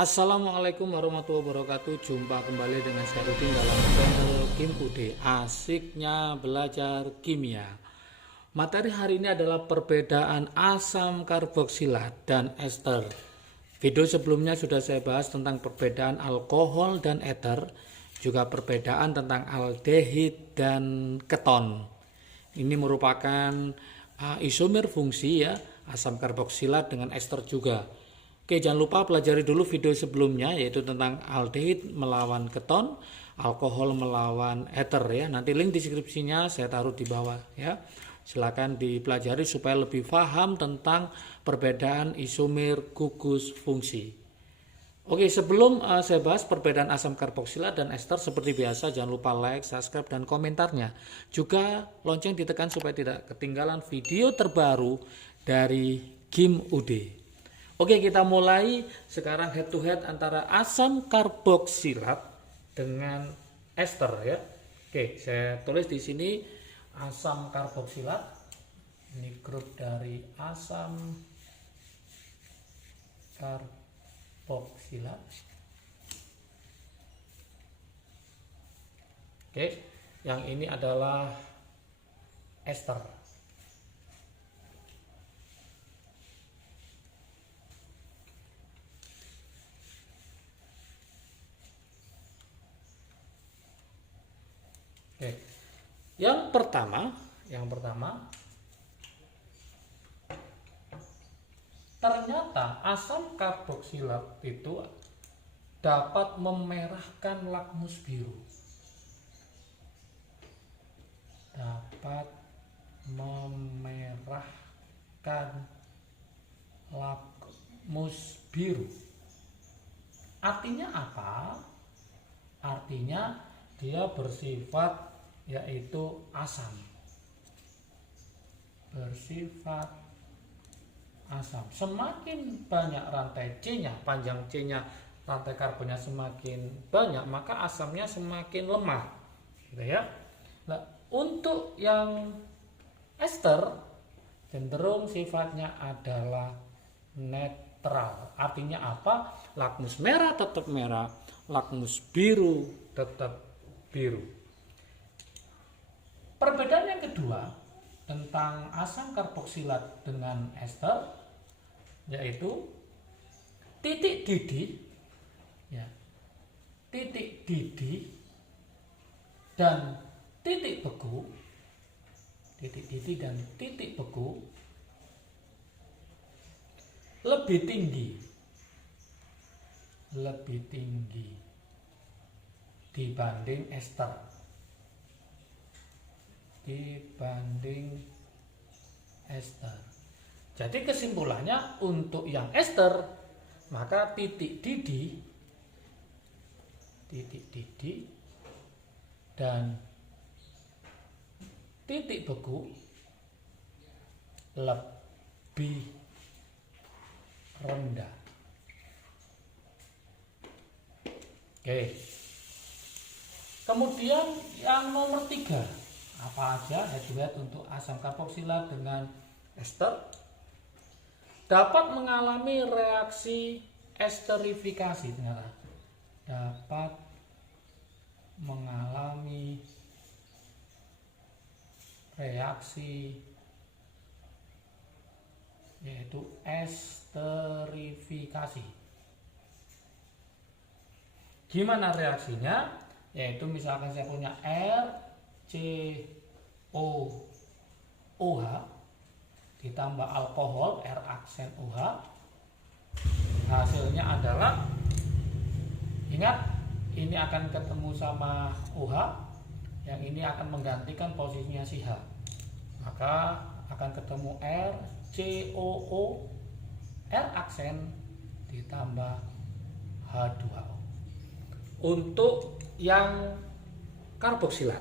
Assalamualaikum warahmatullahi wabarakatuh. Jumpa kembali dengan saya Rudin dalam channel Kim UD. Asiknya belajar kimia. Materi hari ini adalah perbedaan asam karboksilat dan ester. Video sebelumnya sudah saya bahas tentang perbedaan alkohol dan eter, juga perbedaan tentang aldehid dan keton. Ini merupakan isomer fungsi ya, asam karboksilat dengan ester juga. Oke, jangan lupa pelajari dulu video sebelumnya, yaitu tentang aldehid melawan keton, alkohol melawan eter ya. Nanti link deskripsinya saya taruh di bawah ya. Silakan dipelajari supaya lebih paham tentang perbedaan isomer gugus fungsi. Oke, sebelum saya bahas perbedaan asam karboksilat dan ester, seperti biasa jangan lupa like, subscribe, dan komentarnya. Juga lonceng ditekan supaya tidak ketinggalan video terbaru dari Kim UD. Oke, kita mulai sekarang head to head antara asam karboksilat dengan ester ya. Oke, saya tulis di sini asam karboksilat. Ini grup dari asam karboksilat. Oke, yang ini adalah ester. Oke. Yang pertama, ternyata asam karboksilat itu dapat memerahkan lakmus biru. Dapat memerahkan lakmus biru. Artinya apa? Artinya dia bersifat yaitu asam, bersifat asam. Semakin banyak rantai C-nya, panjang C-nya, rantai karbonnya semakin banyak, maka asamnya semakin lemah, gitu ya. Nah, untuk yang ester cenderung sifatnya adalah netral. Artinya apa? Lakmus merah tetap merah, lakmus biru tetap biru. Perbedaan yang kedua tentang asam karboksilat dengan ester yaitu titik didih ya, titik didih dan titik beku. Titik didih dan titik beku lebih tinggi dibanding ester. Jadi kesimpulannya untuk yang ester maka titik didih dan titik beku lebih rendah. Oke. Kemudian yang nomor 3, apa aja head to head untuk asam karboksilat dengan ester? Dapat mengalami reaksi esterifikasi, ternyata dapat mengalami reaksi yaitu esterifikasi. Gimana reaksinya? Yaitu misalkan saya punya RCOOH ditambah alkohol R aksen OH, hasilnya adalah, ingat ini akan ketemu sama OH, yang ini akan menggantikan posisinya si H, maka akan ketemu RCOO R aksen ditambah H2O. Untuk yang karboksilat,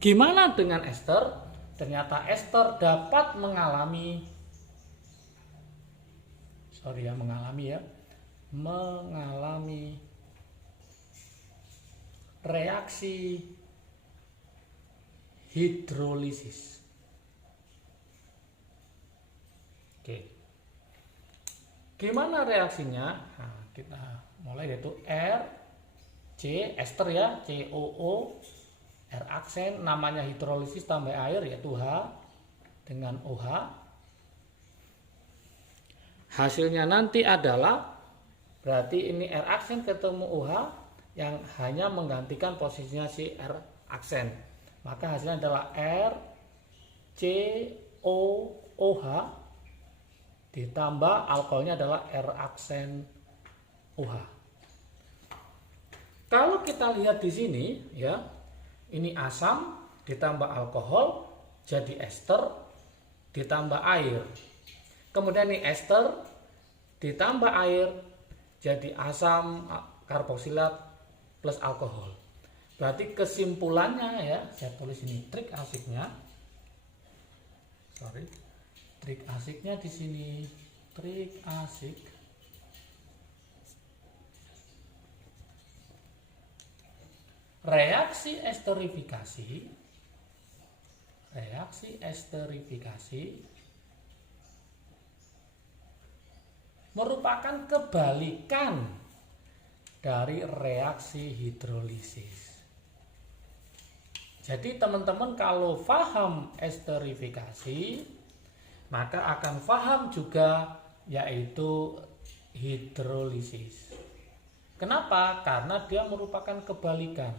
gimana dengan ester? Ternyata ester dapat mengalami reaksi hidrolisis. Oke. Gimana reaksinya? Nah, kita mulai, yaitu R, C, ester ya, COO, R aksen, namanya hidrolisis tambah air, yaitu H dengan OH. Hasilnya nanti adalah, berarti ini R aksen ketemu OH yang hanya menggantikan posisinya si R aksen. Maka hasilnya adalah R, C, O, OH ditambah alkoholnya adalah R aksen OH. Kalau kita lihat di sini ya, ini asam ditambah alkohol jadi ester ditambah air. Kemudian ini ester ditambah air jadi asam karboksilat plus alkohol. Berarti kesimpulannya ya, saya tulis ini trik asiknya. Trik asiknya di sini, trik asik reaksi esterifikasi merupakan kebalikan dari reaksi hidrolisis. Jadi teman-teman kalau paham esterifikasi, maka akan paham juga yaitu hidrolisis. Kenapa? Karena dia merupakan kebalikan.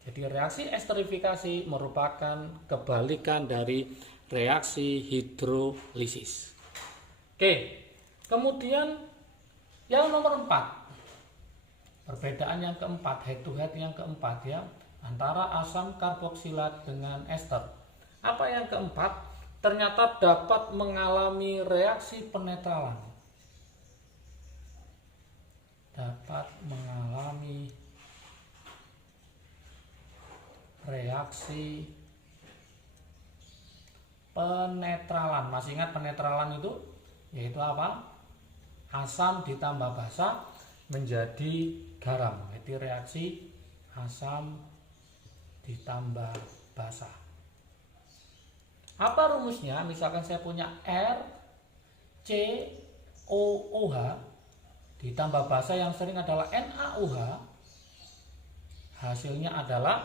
Jadi reaksi esterifikasi merupakan kebalikan dari reaksi hidrolisis. Oke, kemudian yang nomor 4. Perbedaan yang keempat, head to head yang keempat ya, antara asam karboksilat dengan ester. Apa yang keempat? Ternyata dapat mengalami reaksi penetralan. Dapat mengalami reaksi penetralan. Masih ingat penetralan itu? Yaitu apa? Asam ditambah basa menjadi garam. Jadi reaksi asam ditambah basa. Apa rumusnya? Misalkan saya punya R, C, O, OH ditambah basa yang sering adalah NaOH. Hasilnya adalah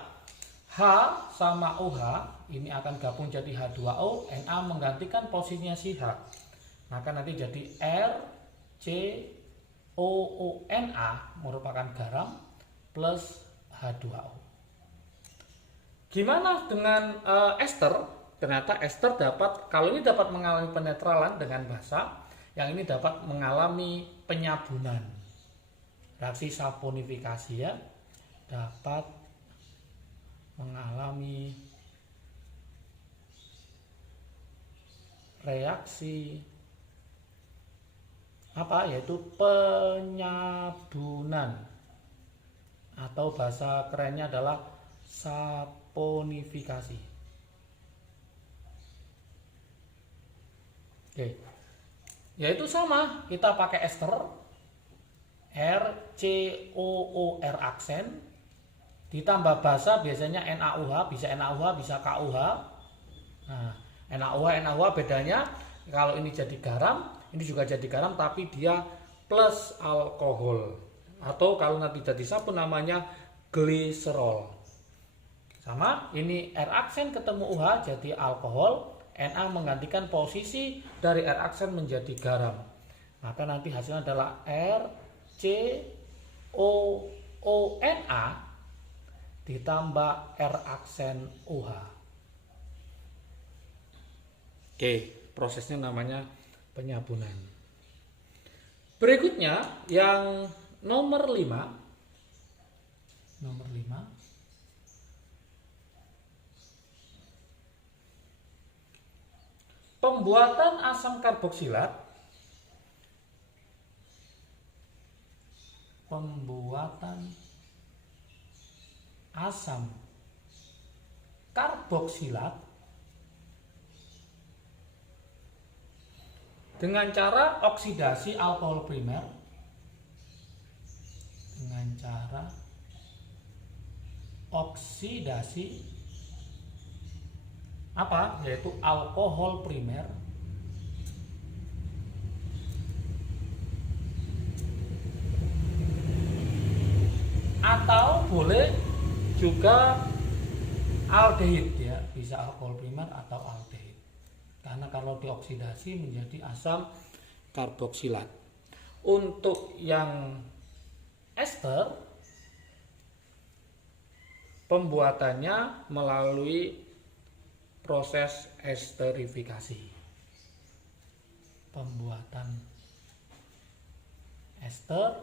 H sama OH ini akan gabung jadi H2O, Na menggantikan posisinya si H. Maka nanti jadi R, C, O, Na merupakan garam plus H2O. Gimana dengan ester? Ternyata ester dapat, kalau ini dapat mengalami penetralan dengan basa, yang ini dapat mengalami penyabunan. Reaksi saponifikasi ya, dapat mengalami reaksi apa? Yaitu penyabunan, atau bahasa kerennya adalah saponifikasi. Oke. Yaitu sama, kita pakai ester RCOO R aksen ditambah basa, biasanya NaOH, bisa NaOH, bisa KOH. Nah, NaOH bedanya kalau ini jadi garam, ini juga jadi garam tapi dia plus alkohol. Atau kalau nanti jadi sabun namanya gliserol. Sama, ini R aksen ketemu OH jadi alkohol. Na menggantikan posisi dari R aksen menjadi garam. Maka nanti hasilnya adalah RCOONa ditambah R aksen OH. Oke, prosesnya namanya penyabunan. Berikutnya yang nomor 5. Pembuatan asam karboksilat dengan cara oksidasi alkohol primer, apa? Yaitu alkohol primer atau boleh juga aldehid ya, bisa alkohol primer atau aldehid. Karena kalau dioksidasi menjadi asam karboksilat. Untuk yang ester, pembuatannya melalui proses esterifikasi. Pembuatan ester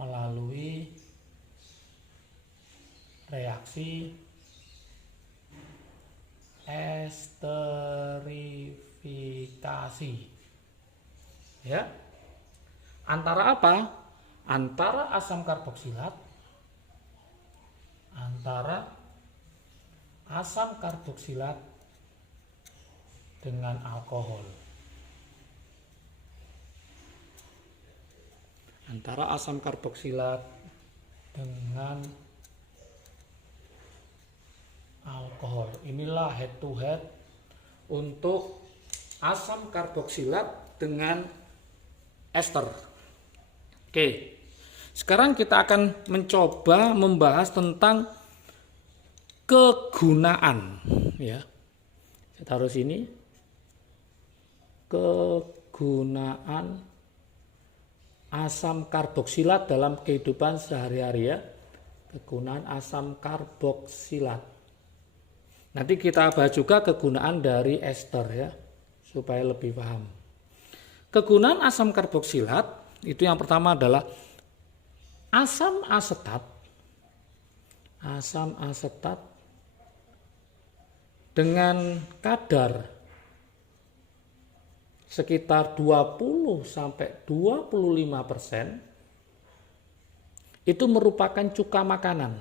melalui reaksi esterifikasi. Ya. Antara apa? Antara asam karboksilat, dengan alkohol. Antara asam karboksilat dengan alkohol. Inilah head to head untuk asam karboksilat dengan ester. Oke. Sekarang kita akan mencoba membahas tentang kegunaan, ya. Saya taruh sini. Kegunaan asam karboksilat dalam kehidupan sehari-hari, ya. Kegunaan asam karboksilat. Nanti kita bahas juga kegunaan dari ester, ya, supaya lebih paham. Kegunaan asam karboksilat itu yang pertama adalah asam asetat dengan kadar sekitar 20-25% itu merupakan cuka makanan.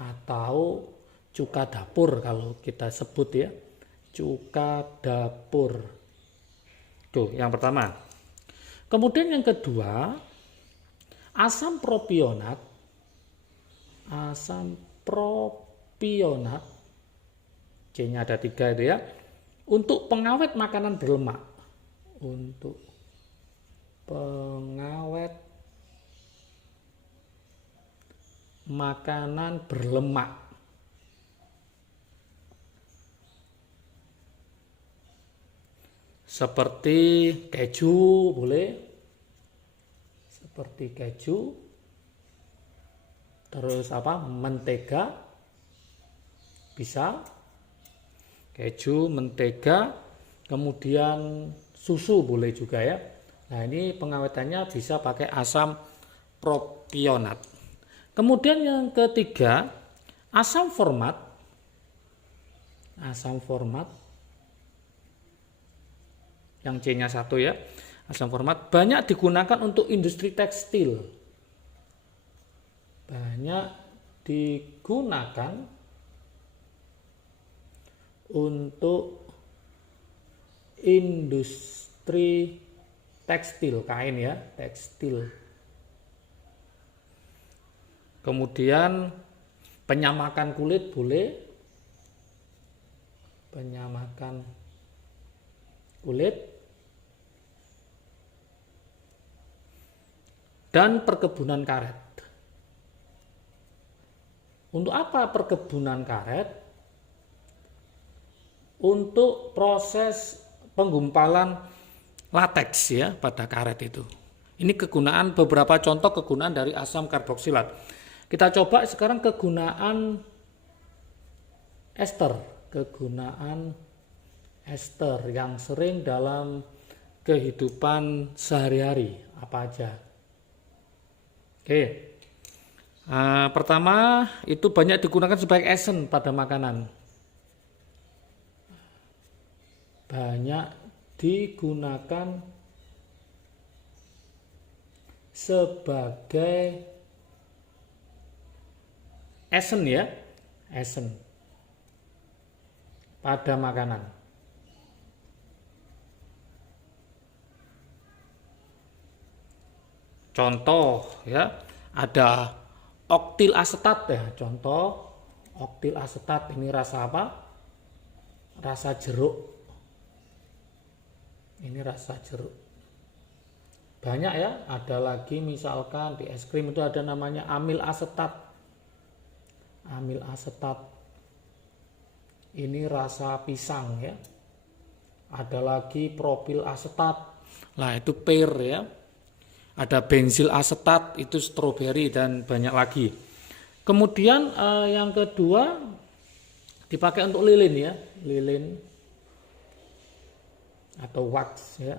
Atau cuka dapur kalau kita sebut, ya. Cuka dapur. Tuh, yang pertama. Kemudian yang kedua, asam propionat. C-nya ada 3 itu, ya. Untuk pengawet makanan berlemak. Seperti keju boleh. Terus mentega bisa. Keju, mentega, kemudian susu boleh juga, ya. Nah, ini pengawetannya bisa pakai asam propionat. Kemudian yang ketiga, asam format. Yang C-nya 1, ya. Asam format banyak digunakan untuk industri tekstil. Kain, ya, tekstil. Kemudian penyamakan kulit boleh. Dan perkebunan karet. Untuk apa perkebunan karet? Untuk proses penggumpalan lateks, ya, pada karet itu. Ini beberapa contoh kegunaan dari asam karboksilat. Kita coba sekarang kegunaan ester. Yang sering dalam kehidupan sehari-hari apa aja. Oke. Pertama itu banyak digunakan sebagai esen pada makanan. Banyak digunakan sebagai esen, ya. Esen pada makanan. Contoh, ya, ada oktil asetat, ya. Contoh oktil asetat ini rasa apa? rasa jeruk. Ini rasa jeruk. Banyak ya, ada lagi misalkan di es krim itu ada namanya amil asetat. Amil asetat. Ini rasa pisang ya. Ada lagi propil asetat. Nah, itu pear ya. Ada bensil asetat, itu stroberi dan banyak lagi. Kemudian yang kedua dipakai untuk lilin ya, lilin atau wax ya.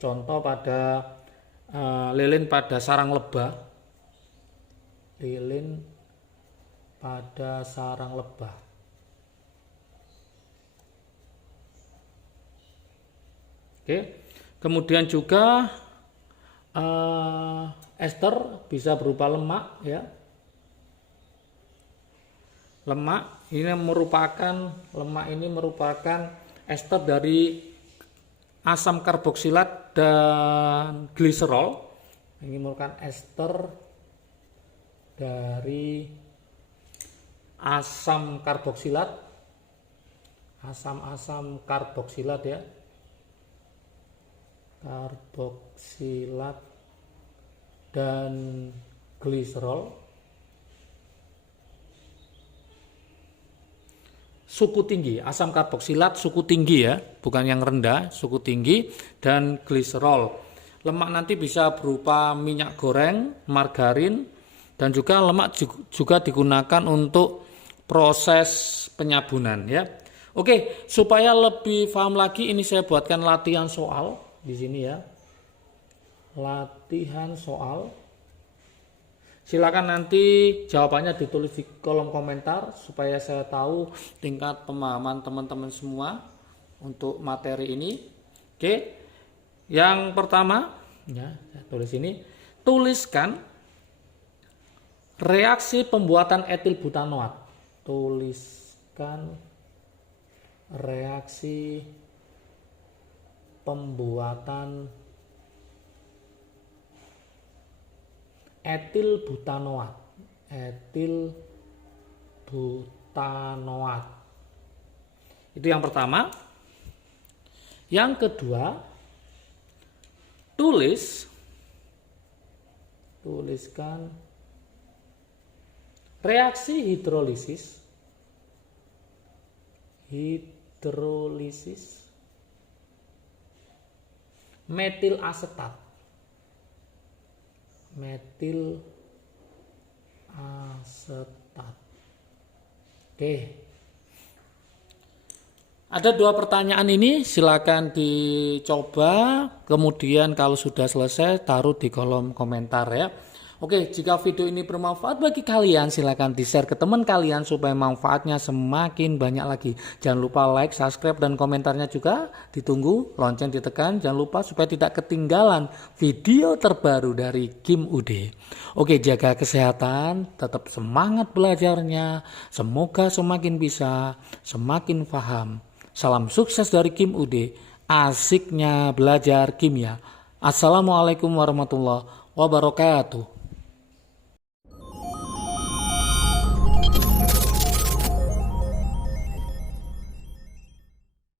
Contoh pada lilin pada sarang lebah. Lilin pada sarang lebah. Oke. Kemudian juga ester bisa berupa lemak ya. Lemak ini merupakan ester dari asam karboksilat dan gliserol. Ini merupakan ester dari asam karboksilat, asam karboksilat ya, karboksilat dan gliserol. Suku tinggi, asam karboksilat suku tinggi ya, bukan yang rendah, suku tinggi, dan gliserol. Lemak nanti bisa berupa minyak goreng, margarin, dan juga lemak juga digunakan untuk proses penyabunan ya. Oke, supaya lebih paham lagi ini saya buatkan latihan soal di sini ya. Latihan soal. Silakan nanti jawabannya ditulis di kolom komentar supaya saya tahu tingkat pemahaman teman-teman semua untuk materi ini. Oke. Yang pertama, ya, saya tulis ini. Tuliskan reaksi pembuatan etil butanoat. Tuliskan reaksi pembuatan etil butanoat. Etil butanoat. Itu yang pertama. Yang kedua, tuliskan reaksi hidrolisis metil asetat. Metil asetat. Oke. Ada 2 pertanyaan ini, silakan dicoba. Kemudian kalau sudah selesai taruh di kolom komentar ya. Oke, jika video ini bermanfaat bagi kalian, silakan di-share ke teman kalian supaya manfaatnya semakin banyak lagi. Jangan lupa like, subscribe, dan komentarnya juga ditunggu, lonceng ditekan. Jangan lupa supaya tidak ketinggalan video terbaru dari Kim UD. Oke, jaga kesehatan, tetap semangat belajarnya. Semoga semakin bisa, semakin paham. Salam sukses dari Kim UD, asiknya belajar kimia. Assalamualaikum warahmatullahi wabarakatuh.